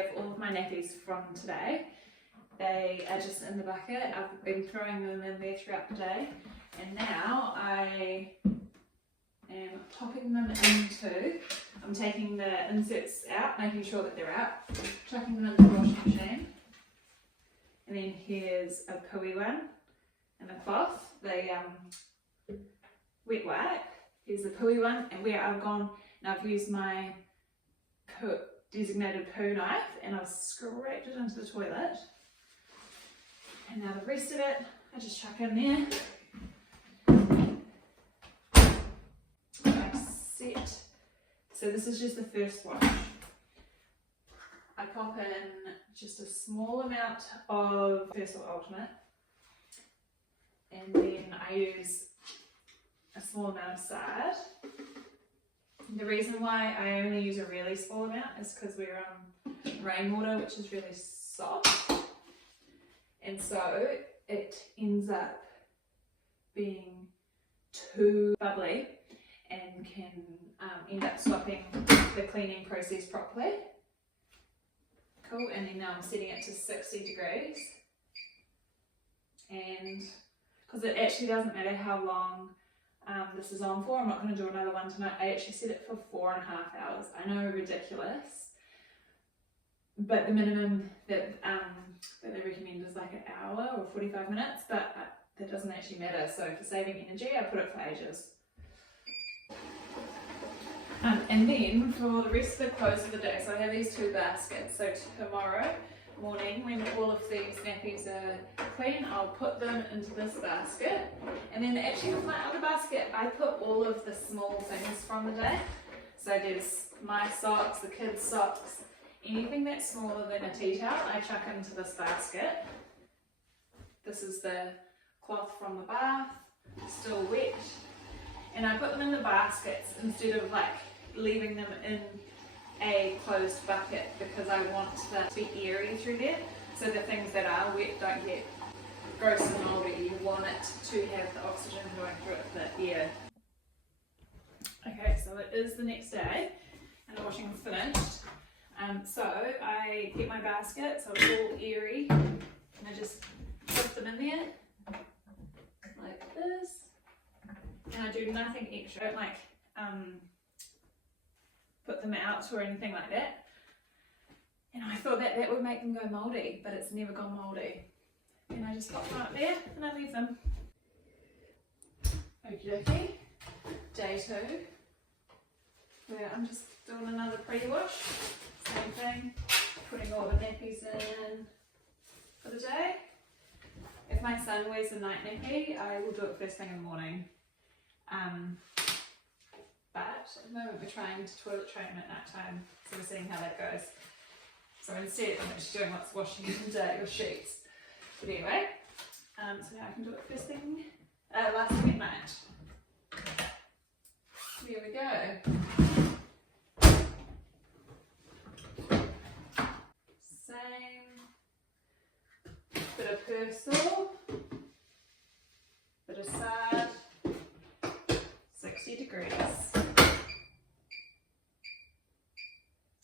have all of my nappies from today. They are just in the bucket. I've been throwing them in there throughout the day, and now I am popping them into, I'm taking the inserts out, making sure that they're out, chucking them into the washing machine. And then here's a pooey one and a cloth, the wet wipe. Here's the pooey one, and where I've gone and I've used my designated poo knife and I've scraped it into the toilet. And now the rest of it, I just chuck in there. Like set. So this is just the first wash. I pop in just a small amount of Versal Ultimate, and then I use a small amount of Sard. The reason why I only use a really small amount is because we're on rainwater, which is really soft, and so it ends up being too bubbly and can end up stopping the cleaning process properly. Cool, and then now I'm setting it to 60 degrees, and because it actually doesn't matter how long this is on for, I'm not going to do another one tonight. I actually set it for 4.5 hours. I know, ridiculous, but the minimum that they recommend is like an hour or 45 minutes, but that doesn't actually matter. So for saving energy, I put it for ages. And then for the rest of the clothes of the day, so I have these two baskets. So tomorrow morning, when all of these nappies are clean, I'll put them into this basket. And then actually with my other basket, I put all of the small things from the day. So there's my socks, the kids' socks, anything that's smaller than a tea towel, I chuck into this basket. This is the cloth from the bath, still wet. And I put them in the baskets instead of like leaving them in a closed bucket, because I want that to be airy through there, so the things that are wet don't get gross and mouldy. You want it to have the oxygen going through it, the air. Okay, so it is the next day and the washing is finished. So I get my basket, so it's all airy, and I just put them in there like this, and I do nothing extra. I don't like put them out or anything like that. And I thought that that would make them go mouldy, but it's never gone mouldy. And I just pop them up there and I leave them. Okie dokie. Day 2, where I'm just doing another pre-wash. Same thing, putting all the nappies in for the day. If my son wears a night nappy, I will do it first thing in the morning. But at the moment we're trying to toilet train at night time, so we're seeing how that goes. So instead I'm actually doing what's washing your sheets. But anyway, so now I can do it first thing, last thing at night. Here we go. Same. Bit of Persil, bit of Sard, 60 degrees.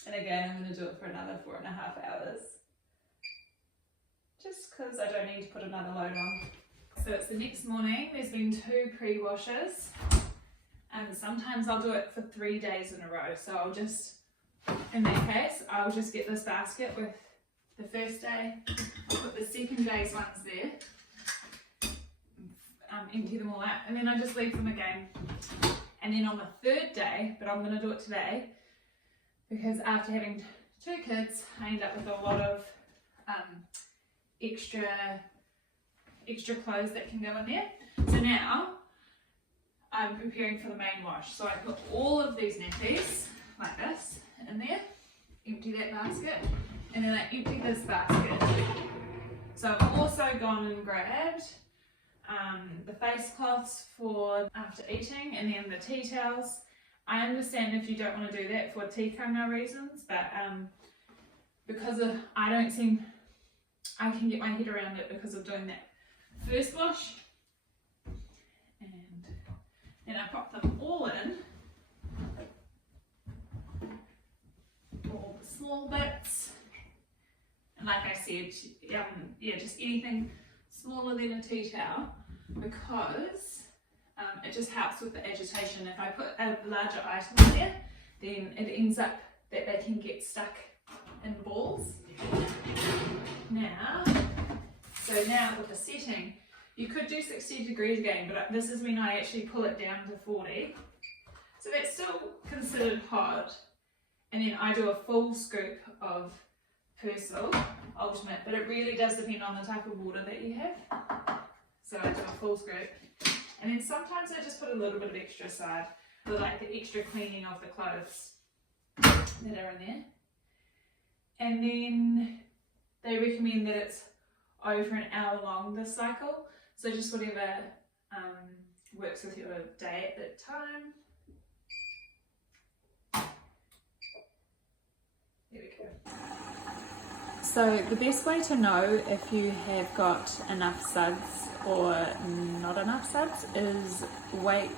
And again, I'm going to do it for another 4.5 hours. Just because I don't need to put another load on. So it's the next morning, there's been 2 pre-washes. And sometimes I'll do it for 3 days in a row. So I'll just, in that case, I'll just get this basket with the first day. I'll put the second day's ones there. Empty them all out, and then I just leave them again. And then on the 3rd day, but I'm going to do it today, because after having 2 kids, I end up with a lot of extra clothes that can go in there. So now I'm preparing for the main wash. So I put all of these nappies like this in there, empty that basket, and then I empty this basket. So I've also gone and grabbed the face cloths for after eating, and then the tea towels. I understand if you don't want to do that for tikanga reasons, but because of, I can get my head around it because of doing that first wash. And then I pop them all in, all the small bits, And like I said, yeah, just anything smaller than a tea towel, because it just helps with the agitation. If I put a larger item there, then it ends up that they can get stuck in balls. Now with the setting, you could do 60 degrees again, but this is when I actually pull it down to 40. So that's still considered hot. And then I do a full scoop of Persil Ultimate, but it really does depend on the type of water that you have. So I do a full scoop. And then sometimes I just put a little bit of extra aside for like the extra cleaning of the clothes that are in there. And then they recommend that it's over an hour long, this cycle. So just whatever works with your day at that time. There we go. So the best way to know if you have got enough suds or not enough suds is wait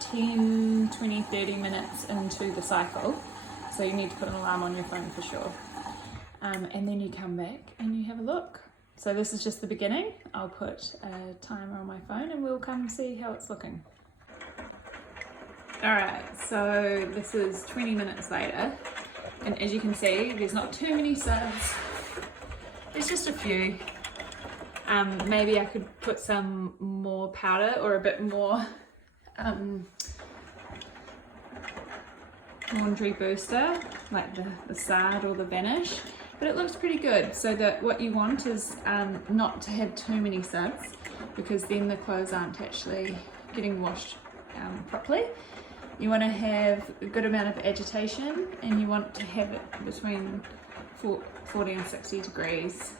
10, 20, 30 minutes into the cycle. So you need to put an alarm on your phone for sure. And then you come back and you have a look. So this is just the beginning. I'll put a timer on my phone and we'll come see how it's looking. Alright, so this is 20 minutes later. And as you can see, there's not too many suds. There's just a few. Maybe I could put some more powder or a bit more laundry booster, like the Sard or the Vanish. But it looks pretty good. So that what you want is not to have too many suds, because then the clothes aren't actually getting washed properly. You want to have a good amount of agitation, and you want to have it between 40 and 60 degrees.